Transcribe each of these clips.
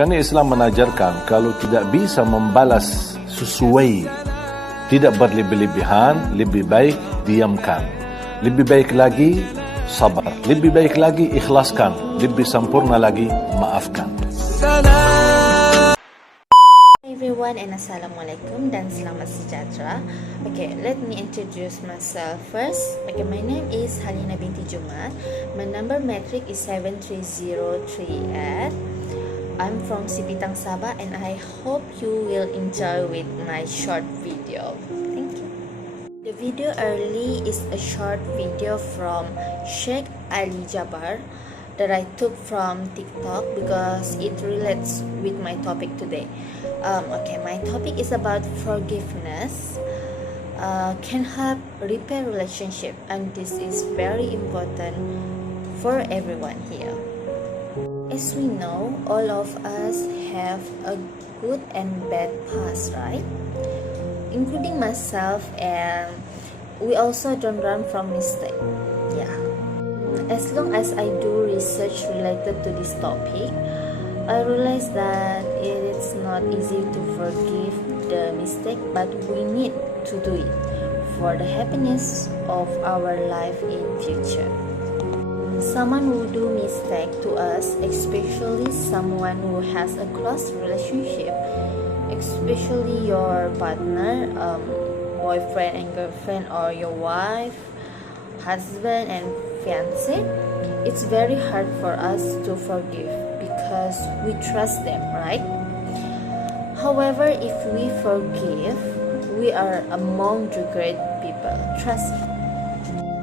Makanya Islam menajarkan kalau tidak bisa membalas sesuai, tidak berlebih-lebihan, lebih baik diamkan. Lebih baik lagi sabar, lebih baik lagi ikhlaskan, lebih sempurna lagi maafkan. Everyone and Assalamualaikum dan selamat sejahtera. Okay, let me introduce myself first. Okay, my name is Halina binti Jumat. My number metric is 73038. I'm from Sipitang, Sabah, and I hope you will enjoy with my short video. Thank you. The video early is a short video from Sheikh Ali Jabar that I took from TikTok because it relates with my topic today. Okay, my topic is about forgiveness can help repair relationship, and this is very important for everyone here. As we know, all of us have a good and bad past, right? Including myself, and we also don't run from mistake. Yeah. As long as I do research related to this topic, I realize that it is not easy to forgive the mistake, but we need to do it for the happiness of our life in future. Someone who do mistake to us, especially someone who has a close relationship, especially your partner, boyfriend and girlfriend, or your wife, husband and fiancé, it's very hard for us to forgive because we trust them, right? However, if we forgive, we are among the great people. Trust me.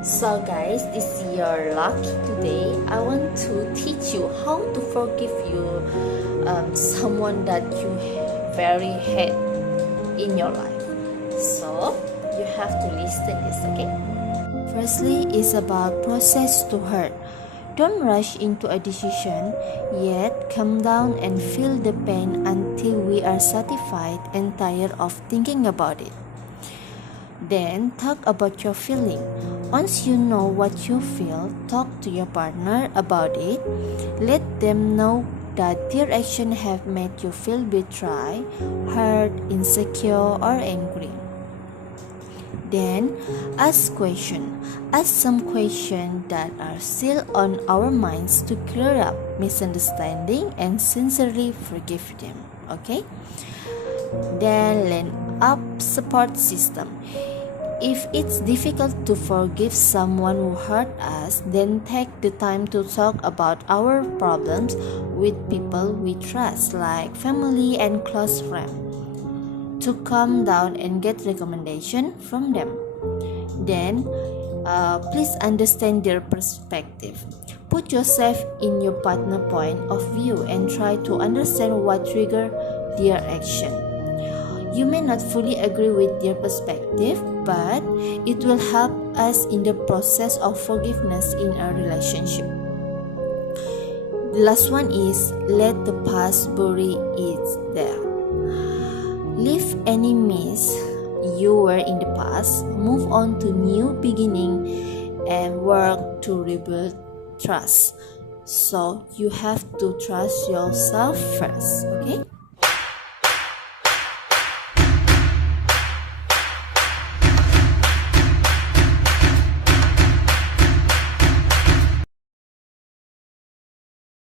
So guys, this is your lucky today. I want to teach you how to forgive someone that you very hate in your life. So you have to listen this, okay? Firstly, it's about process to hurt. Don't rush into a decision, yet calm down and feel the pain until we are satisfied and tired of thinking about it. Then talk about your feeling. Once you know what you feel, talk to your partner about it. Let them know that their action have made you feel betrayed, hurt, insecure, or angry. Then ask questions. Ask some questions that are still on our minds to clear up misunderstanding and sincerely forgive them. Okay? Then learn up support system. If it's difficult to forgive someone who hurt us, then take the time to talk about our problems with people we trust, like family and close friends, to calm down and get recommendation from them. Then please understand their perspective. Put yourself in your partner's point of view and try to understand what triggered their action. You may not fully agree with their perspective, but it will help us in the process of forgiveness in a relationship. The last one is let the past bury it there. Leave any mess you were in the past, move on to new beginning, and work to rebuild trust. So you have to trust yourself first, okay?